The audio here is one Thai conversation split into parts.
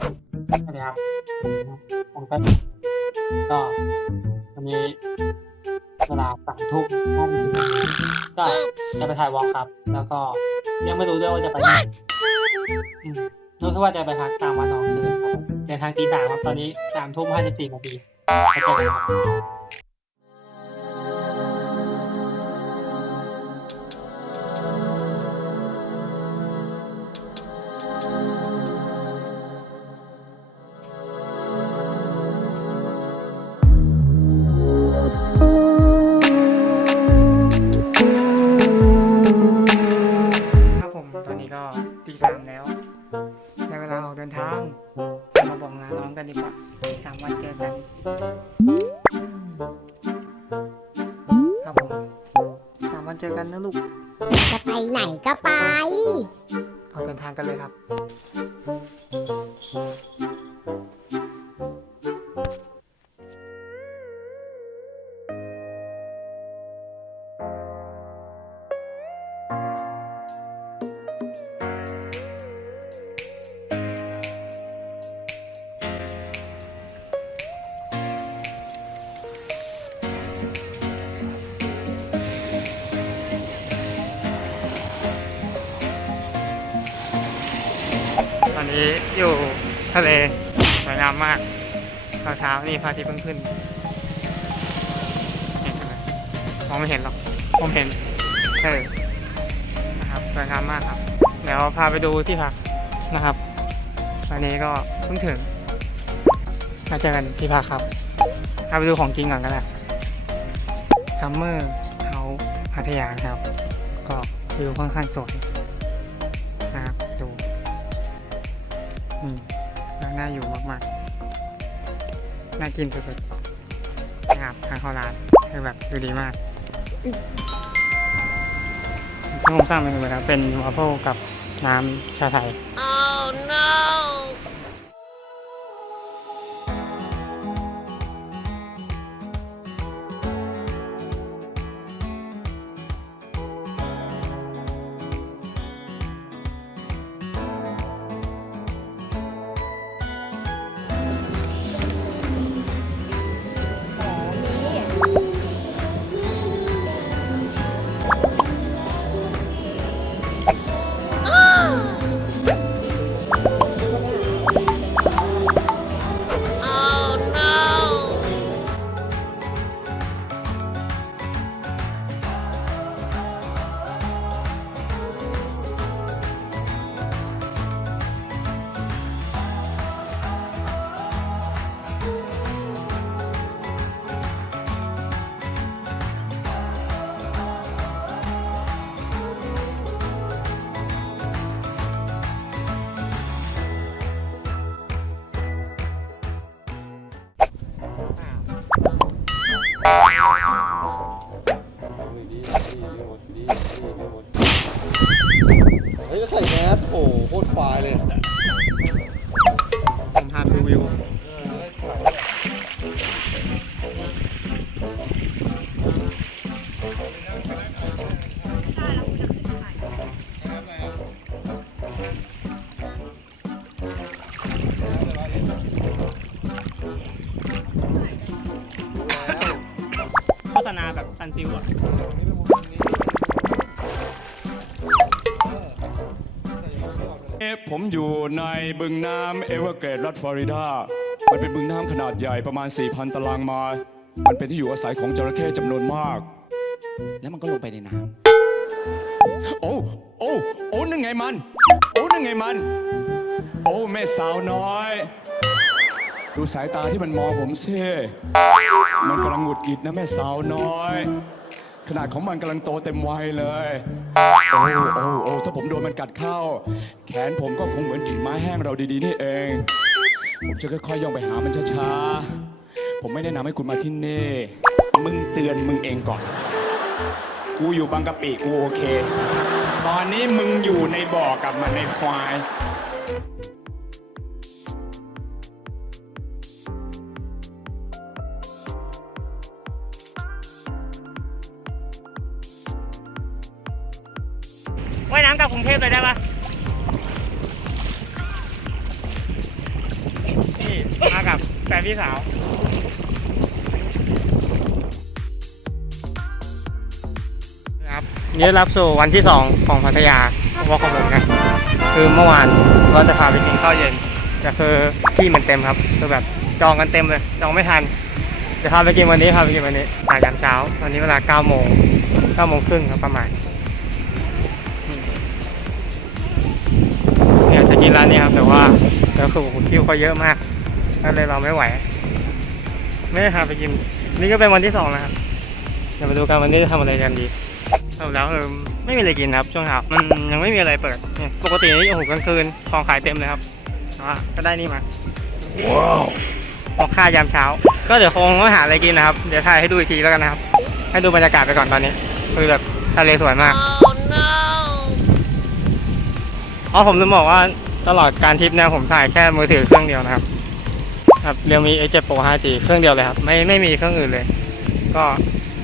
สวัสดีครับผมก็ก็วันนี้เวลาสามทุ่มห้องก็จะไปถ่ายวอล์กครับ แล้วก็ยังไม่รู้ด้วยว่าจะไปไหนรู้แค่ว่าจะไปพักตามวันสองคืนครับเดินทางตีสามครับตอนนี้สามทุ่มห้าสิบสี่นาทีไปเจอกันามแล้วในเวลาออกเดินทาง มาบอกลาน้องกันดีกว่าสามวันเจอกันครับผมสามวันเจอกันนะลูก จะไปไหนก็ไป ออกเดินทางกันเลยครับ อนนี้อยู่ทะเลสวยงามมากเช้าเช้าๆนี่พระอาทิตย์เพิ่งขึ้นเห็นไหมมองไม่เห็นหรอก ผมเห็นเออนะครับสวยงามมากครับ เดี๋ยวพาไปดูที่พักนะครับตอนนี้ก็เพิ่งถึงมาเจอกันที่พักครับพาไปดูของจริงก่อนก็ได้ซัมเมอร์เฮาพัทยาครับ ก็วิวค่อนข้างสวย อืมน่าอยู่มากๆ น่ากินสุดๆนะครับทางเข้าร้านคือแบบดูดีมากโครงสร้างเป็นแบบเป็นวาฟเฟิลกับน้ำชาไทย Oh no Bye. ผมอยู่ในบึงน้ำเอเวอร์เกรดรัฐฟลอริดา มันเป็นบึงน้ำขนาดใหญ่ประมาณ 4,000 ตารางไมล์มันเป็นที่อยู่อาศัยของจระเข้จำนวนมาก แล้วมันก็ลงไปในน้โอ้ โอ้ โอ้ นั่นไงมัน โอ้นั่นไงมัน โอ้แม่สาวน้อย ดูสายตาที่มันมองผมสิมันกำลังหงุดหงิดนะแม่สาวน้อย ขนาดของมันกำลังโตเต็มวัยเลย โอ้โอ้โอ้ถ้าผมโดนมันกัดเข้า แขนผมก็คงเหมือนกิ่งไม้แห้งเราดีๆนี่เอง ผมจะค่อยๆย่องไปหามันช้าๆ ผมไม่แนะนำให้คุณมาที่นี่ มึงเตือนมึงเองก่อน กูอยู่บางกะปิกูโอเค ตอนนี้มึงอยู่ในบ่อกับมันในไฟ รุงเทพเลยได้ปะมากับแฟนพี่สาวครับนี่รับสู่วันที่2ของพัทยาวอลของผมนะคือเมื่อวานว่าจะพาไปกินข้าวเย็นแต่คือที่มันเต็มครับคือแบบจองกันเต็มเลย จองไม่ทันจะพาไปกินวันนี้พาไปกินวันนี้ตายยามเช้าตอนนี้เวลา9โมง9โมงครึ่งครับประมาณ กินร้านนี้ครับแต่ว่าแต่คือโอ้โหคิวเขาเยอะมากก็เลยเราไม่ไหว ไม่ได้พาไปกิน นี่ก็เป็นวันที่สองแล้วครับเดี๋ยวมาดูกันวันนี้จะทำอะไรกันดีสรุปแล้วเออไม่มีอะไรกินครับช่วงเช้ามันยังไม่มีอะไรเปิดเนี่ยปกตินี่โอ้โหกลางคืนของขายเต็มเลยครับแต่ว่าก็ได้นี่มาว้าวมอคค่ายามเช้า ก็เดี๋ยวคงต้องหาอะไรกินนะครับ เดี๋ยวถ่ายให้ดูอีกทีแล้วกันนะครับ ให้ดูบรรยากาศไปก่อนตอนนี้ คือแบบทะเลสวยมาก Oh no อ๋อผมจะบอกว่า ตลอดการทริปเนี่ยผมถ่ายแค่มือถือเครื่องเดียวนะครับครับเรียวมี X7 Pro 5G เครื่องเดียวเลยครับ ไม่ไม่มีเครื่องอื่นเลย ก็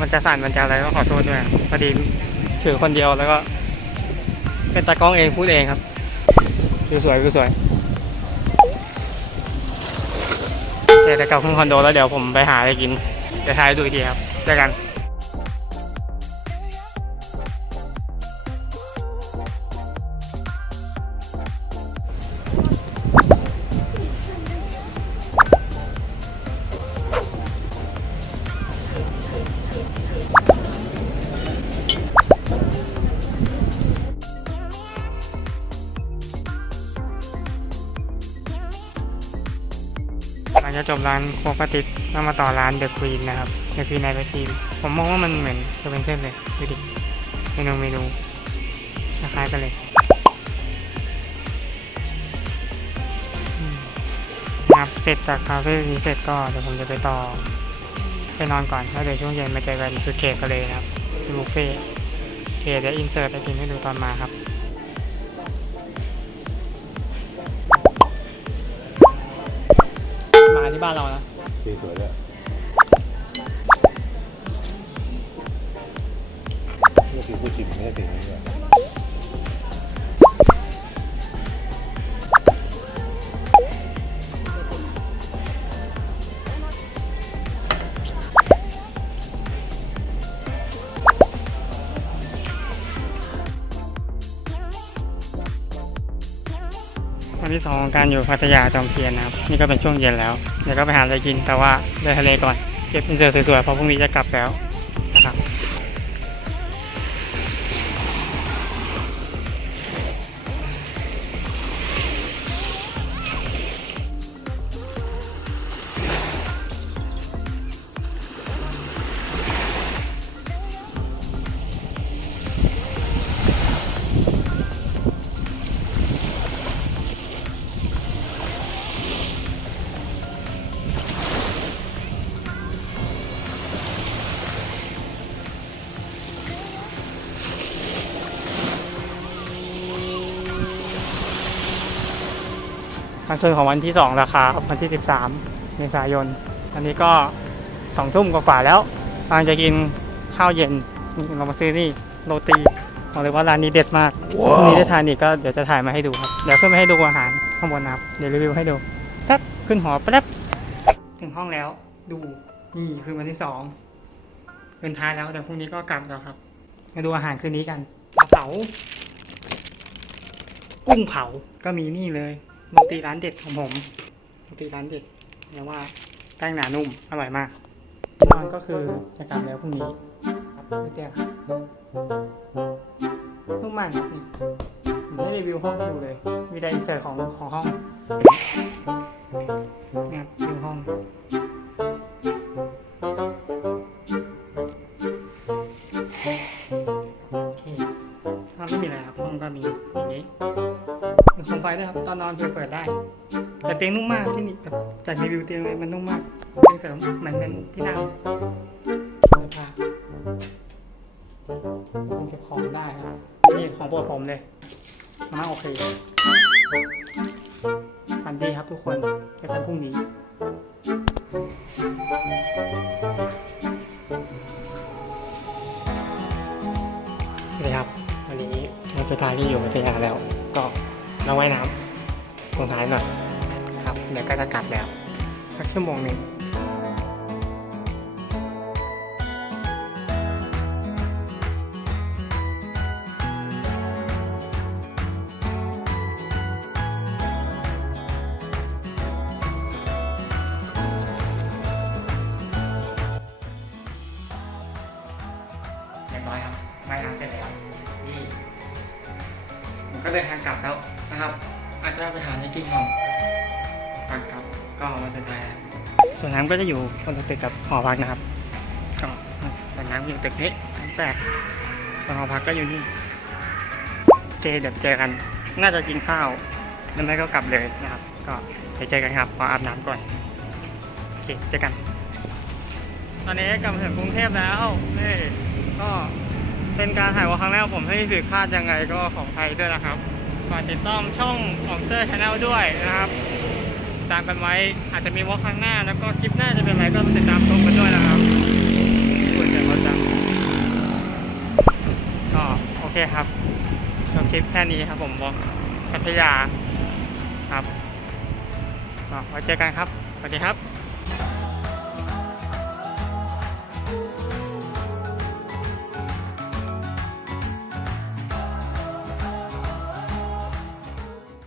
มันจะสั่นมันจะอะไรก็ขอโทษด้วยพอดีถือคนเดียวแล้วก็ เป็นตากล้องเองพูดเองครับคือสวยคือสวยเดี๋ยวกลับขึ้นคอนโดแล้วเดี๋ยวผมไปหาอะไรกินจะถ่ายให้ดูอีกทีครับเจอกัน บร้านโคกกระติดก็มาต่อร้านเดอะควีนนะครับเดอะควีนในประทีมผมมองว่ามันเหมือนจะเป็นเส้นเลยดูดิเมนูเมนูคล้ายกันเลยนะครับเสร็จจากคาเฟ่นี้เสร็จก็เดี๋ยวผมจะไปต่อไปนอนก่อนแล้วเดี๋ยวช่วงเย็นมาเจอกันสุดเขตทะเลนะครับบุฟเฟ่โอเคเดี๋ยวอินเสิร์ตไปกินให้ดูตอนมาครับ มาที่บ้านเรานะสีสวยเลยนี่สีผู้ชิมไม่ใช่สีนี้เลย ที่สองของการอยู่พัทยาจอมเทียนนะครับนี่ก็เป็นช่วงเย็นแล้วเดี๋ยวก็ไปหาอะไรกินแต่ว่าเดินทะเลก่อนเก็บอินเสิร์ตสวยๆเพราะพรุ่งนี้จะกลับแล้ว คอนเสิร์ตของวันที่2ราคาวันที่ 13 เมษายน อันนี้ก็สองทุ่มกว่าๆแล้วกำลังจะกินข้าวเย็นนี่เรามาซื้อนี่โรตีบอกเลยว่าร้านนี้เด็ดมากพรุ่งนี้ได้ทานอีกก็เดี๋ยวจะถ่ายมาให้ดูครับ เดี๋ยวขึ้นมาให้ดูอาหารข้างบนนะครับ เดี๋ยวรีวิวให้ดูแป๊บขึ้นหอแป๊บถึงห้องแล้ว ดู นี่คือวันที่สองคืนท้ายแล้วเดี๋ยวพรุ่งนี้ก็กลับแล้วครับ มาดูอาหารคืนนี้กันปลาเผา กุ้งเผา ก็มีนี่เลย โรตีร้านเด็ดของผมโรตีร้านเด็ดเรียกว่าแป้งหนานุ่มอร่อยมากที่นอนก็คือจะกลับแล้วพรุ่งนี้ครับไม่เตี้ยครับนุ่มมากนี่ผมให้รีวิวห้องดูเลยมีไดอินเสิร์ตของของห้องนี่ครับรีวิวห้องโอเคห้องไม่มีอะไรครับห้องก็มีอย่างนี้ ไฟด้วยครับ ตอนนอนเพื่อเปิดได้ แต่เตียงนุ่มมากที่นี่แบบจากรีวิวเตียงเลยมันนุ่มมากเตียงเสริมเหมือนเป็นที่นั่งเสื้อผ้าห้องเก็บของได้ครับ นี่ของโปรดผมเลยมากโอเคฝันดีครับทุกคนเจอกันพรุ่งนี้ สวัสดีครับ วันนี้วันสุดท้ายที่อยู่พัทยาแล้วก็ เราว่ายน้ำลงท้ายหน่อยครับ เดี๋ยวก็จะกลับแล้วสักชั่วโมงหนึ่งเรียบร้อยครับว่ายน้ำเสร็จแล้วนี่ผม ก็เดินทางกลับแล้วนะครับ อาจจะไปหาในกินก่อนก่อนกลับก็มาสุดท้ายแล้วส่วนน้ำก็จะอยู่คนละตึกกับหอพักนะครับก็แต่น้ำอยู่ตึกนี้ชั้นแปดส่วนหอพักก็อยู่นี่เจเดี๋ยวเจอกัน น่าจะกินข้าวแล้วไม่ก็กลับเลยนะครับ ก็เดี๋ยวเจอกันครับขออาบน้ำก่อนโอเคเจอกัน ตอนนี้กลับมาถึงกรุงเทพแล้วนี่ก็ เป็นการถ่ายวอล์กครั้งแรกผมให้ผิดพลาดยังไงก็ของไทยด้วยนะครับฝากติดตามช่องของเตอร์ชาแนลด้วยนะครับ ตามกันไว้อาจจะมีวอล์กครั้งหน้าแล้วก็คลิปหน้าจะเป็นอะไรก็ติดตามชมกันด้วยนะครับคุณจะเขาจะก็โอเคครับจบคลิปแค่นี้ครับผมวอล์กพัทยาครับก็ไว้เจอกันครับสวัสดีครับ